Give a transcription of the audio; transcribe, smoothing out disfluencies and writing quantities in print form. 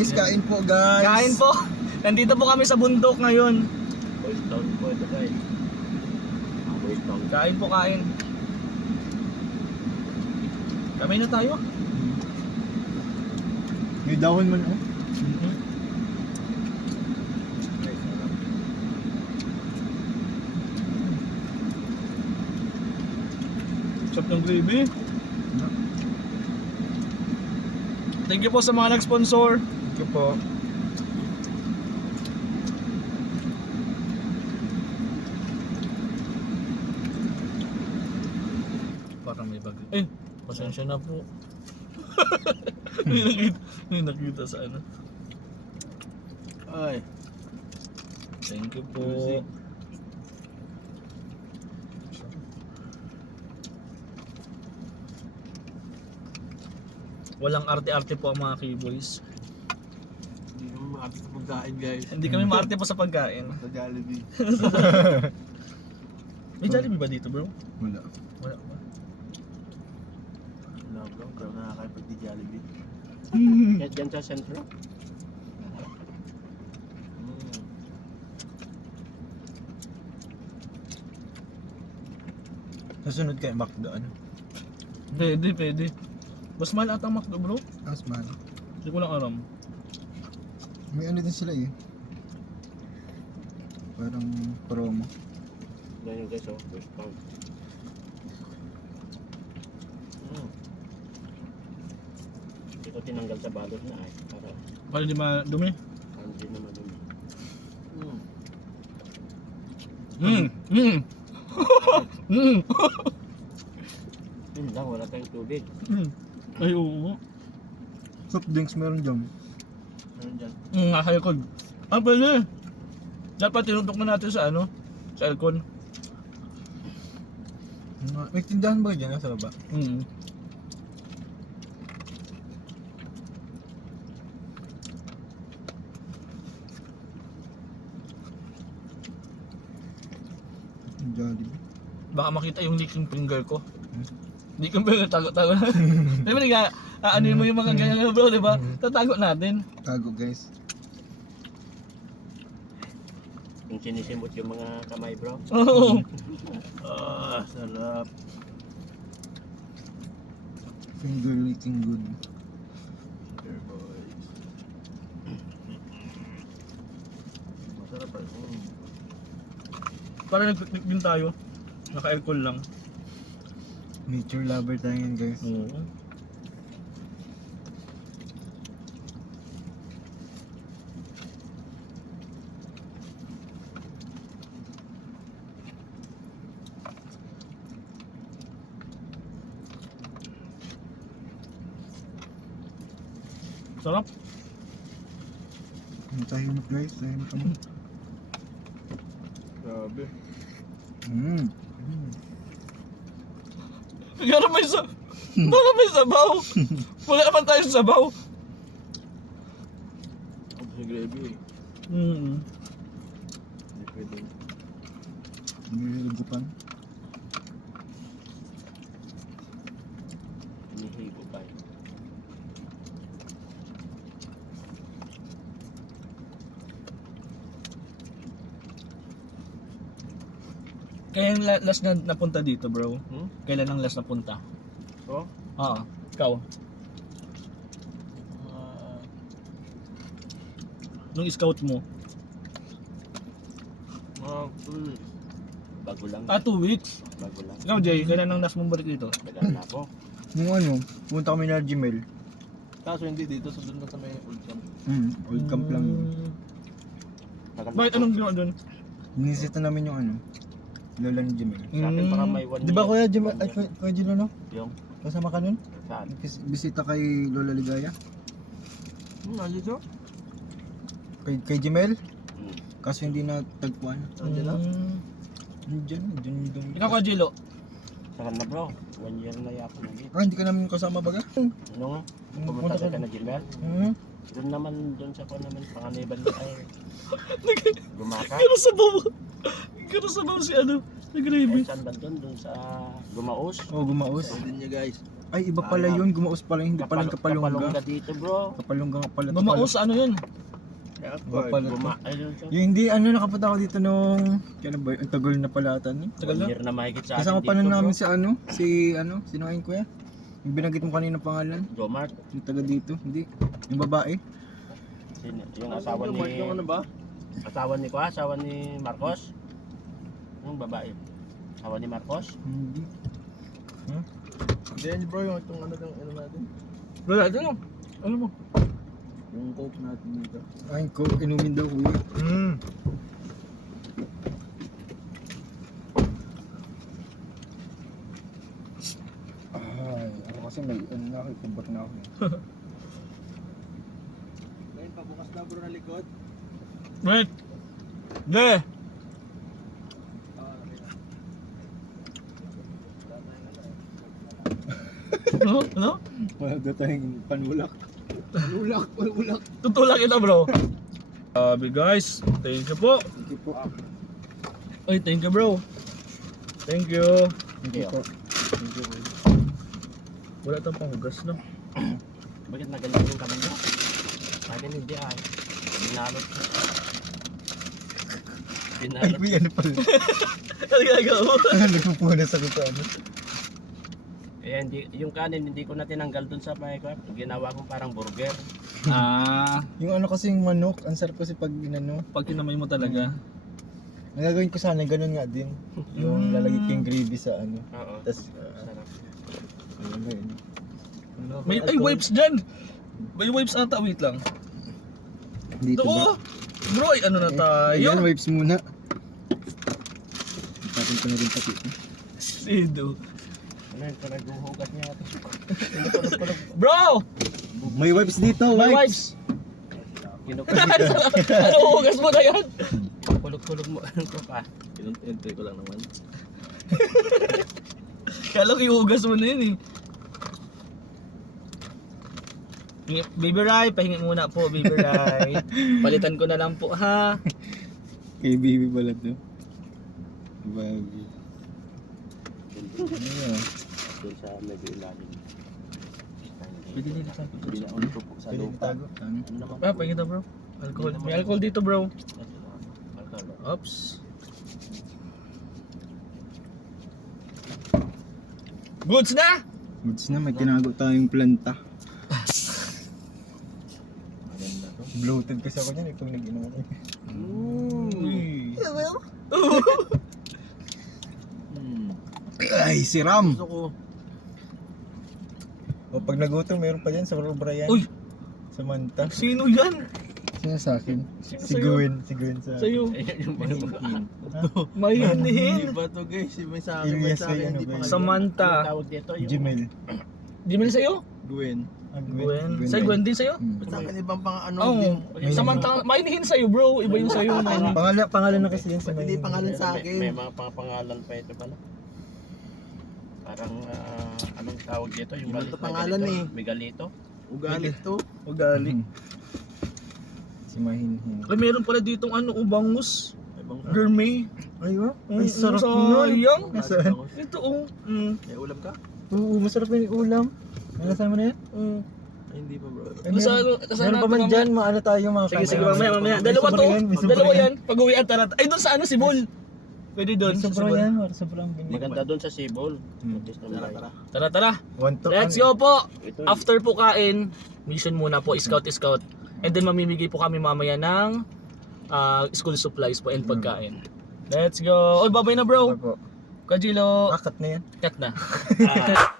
Guys, kain po guys. Kain po. Nandito po kami sa bundok ngayon. Boys down po ito guys. Boys down. Kain po, kain. Kamay na tayo. May dahon man oh. Sarap ng gravy. Thank you po sa mga nag-sponsor. Thank you po. Parang may bagay. Eh, pasensya na po. may nakita sa ano. Ay. Thank you po. Walang arte-arte po ang mga K-boys. Hindi naman maarte sa pagkain guys. Hindi kami maarte po sa pagkain. Sa Jollibee. May Jollibee ba dito, bro? Wala. Wala ba? Wala bro, pero nakakain pag di Jollibee. Kahit dyan sa sentro. Nasunod kay McDo ano? Pwede, pwede. Mas mahal ata ang McDo, bro. Asman. Hindi ko lang alam. May ano din sila eh. Parang promo. Yan yung guys oh, first pound. Ito tinanggal sa balot na ay para Para di madumi. hindi na madumi. Yun lang, wala tayong tubig. Ay, oo. Soft drinks meron dyan. Meron dyan. Nasa likod. Ah, pwede. Dapat tinutok na natin sa ano? Sa aircon. May tindahan ba dyan nasa baba? Jollibee. Baka makita yung leaking finger ko. Leaking finger, tago-tago na. Di ba nga, ano mo yung mga ganyan bro, di ba? Tatago natin. Tago guys. Yung sinisimot yung mga kamay bro. Oo. Ah, sarap. Finger licking good. Dear boys. Masarap pa. Para nag-picnic din tayo. Naka-aircon lang. Nature lover tayo yan guys. Oo. Sarap. Tayo na guys. Tayo na kami. Grabe. Pero may baka may sabaw. Wala naman tayo sa sabaw. Ang sa gravy eh. Hindi pwede. Nilulugupan. Hinihigo pa eh. Kaya yung last na napunta dito, bro. Kailan ang last napunta? So, Oo. Ikaw. Nung scout mo. bago lang. 2 weeks. Bago lang. Ikaw, Jay, kailan ang last mong balik dito? Tagal na ako. Nung ano, pumunta kami na Gmail. Kaso hindi dito, sa doon na sa may old camp. Old camp lang yun. Tagal na Bakit ako. anong ginawa doon? Inisita namin yung ano, lola ni Gmail. Sa akin para may 1 Di ba kuya Gmail, ay kuya Gilo no? Yung, Kasama ka nun? saan? Bisita kay Lola Ligaya? Nandito? Kay Gmail? Kaso hindi na tagpuan. Diyan. Ikaw ka, Jilo. Tagal na bro. 1 year na yako na dito. Hindi ka namin kasama baga? Ano nga? Pumunta sa ka na Gilmer? Doon naman, doon sa ko naman, panganiban na tayo. Gumakay. Gano'n sabaw si ano, si Gravy. Saan ba doon? Doon sa Gumaos. Oo, Gumaos. Doon niya guys. Ay, iba pala yun. Gumaos pala, hindi pala yung Kapalongga kapalongga. dito bro. Kapalongga nga pala. Bumaos, ano yun? Iba pala to. Ayun siya. Yung hindi, nakapunta ako dito nung, kailan ba yun? Ang tagal na pala ata. No? Tagal na. 1 year na mahigit sa atin Kasama dito pa nun namin bro. sino ngayon kuya? Yung binagit mo kanina pangalan, Jomart. yung taga dito, hindi. Yung babae. Yung asawa ni... Yung ano ba? Asawa ni Marcos? Yung babae. Asawa ni Marcos? Hindi. Hindi yan bro, yung itong ano natin. Wala, ano? Ano mo? Yung coke natin dito. Ay, ko, inumin daw kuya. Ay, ako kasi may, na ako, kubot na ako. Ngayon, pabukas na bro na likod. Wait! De! Ano? Ano? Wala daw tayong panulak. Ulak. Tutulak kita bro. Sabi guys, thank you po. Hindi po. Ay, thank you bro. Thank you. Hindi po. Wala tayong panghugas no? Bakit na ganyan yung kamay mo? Akin hindi ay. Binalot. Ay, Binalot. kuya, ano pala? Ano gagawa mo? Nagpupunas ako sa ano. Eh, yung kanin hindi ko na tinanggal dun sa may ko. Ginawa ko parang burger. Ah, Yung ano kasi yung manok, ang sarap kasi pag inano. pag kinamay mo talaga. Ang gagawin ko sana, ganun nga din. Yung lalagay ko yung gravy sa ano. Oo. Tapos, Sarap. ano ba yun? May ay wipes dyan. May wipes ata, wait lang. Dito Oo! ba? Bro, ay ano na tayo? Ayan, wipes muna. Ipatong ko na rin pati. Sido. Ano yung pinaghuhugas niya ito? Bro! May wipes dito, May wipes! Ano hugas mo na yan? Kulog-kulog mo. Ano ko pa? Pinag-entry ko lang naman. Kala ko ihugas mo na yun eh. Baby Rai, pahingi muna po, Baby Rai. Palitan ko na lang po, ha? Kay baby pala to. Baby. Ano Doon sa medyo ilalim. Pwede din sa Binaon ko po sa Pwede lupa. itago. Ano? Ano naman? Ah, pahingi daw bro. Alcohol. May alcohol dito bro. Alcohol. Oops. Goods na! Goods na, may tinago tayong planta. Maganda to. Bloated kasi ako dyan, pag nag-inom ako. Uy. Ay, si Ram! Gusto ko. O pag nagutom, meron pa dyan sa Brian. Uy! Samantha. Sino yan? Sino sa akin? Si Sa'yo. Gwen. Si Gwen sa akin. Sa'yo. Ayun yung mga Mahinhin. Hindi ba to guys? May sa akin, Ilias may sa kayo, akin, ano hindi ba pa yun? kayo. Samantha. tawag dito yung Gmail. Di man sa'yo? Gwen. Ah, Gwen. Sa'yo Gwen din sa'yo? Hmm. Sa akin ibang pang ano Oo. din. Samantha, mahinhin sa'yo bro. Iba yung sa'yo. Mahinhin. Pangalan na kasi yan sa Ba't hindi pangalan sa May akin? mga pangalan pa ito pala. Parang anong tawag dito? Yung Iba maliit to na pangalan ganito. eh. Megalito. Ugali to. Ugali. Si Mahinhin. Ay, meron pala ditong ano, bangus. Ibang Gourmet. Ay, wow. Mm, Ay, sarap nun. sayang. Nasaan? Ito oh. Mm. May ulam ka? Oo, masarap yung ulam. Nasaan mo na yan? Mm. Ay, hindi pa bro. Ay, Nasa meron- ano, nasa meron pa man dyan, maano tayo mga Sige, sige, kakain. mamaya. May Dalawa sobra to. yan, may sobra Dalawa yan. Pag-uwian, tara. Ay, doon sa ano, si Bol. Pwede doon. May sa sobra Sibol. yan, sobrang binigay. Maganda doon sa Sibol. Hmm. Tara, tara. One to, Let's ano, go po. Ito, After po kain, mission muna po, scout. And then mamimigay po kami mamaya ng school supplies po and pagkain. Let's go. Oy, babay na bro. Opo. Kajilo. Akat na yan. Cut na. ah,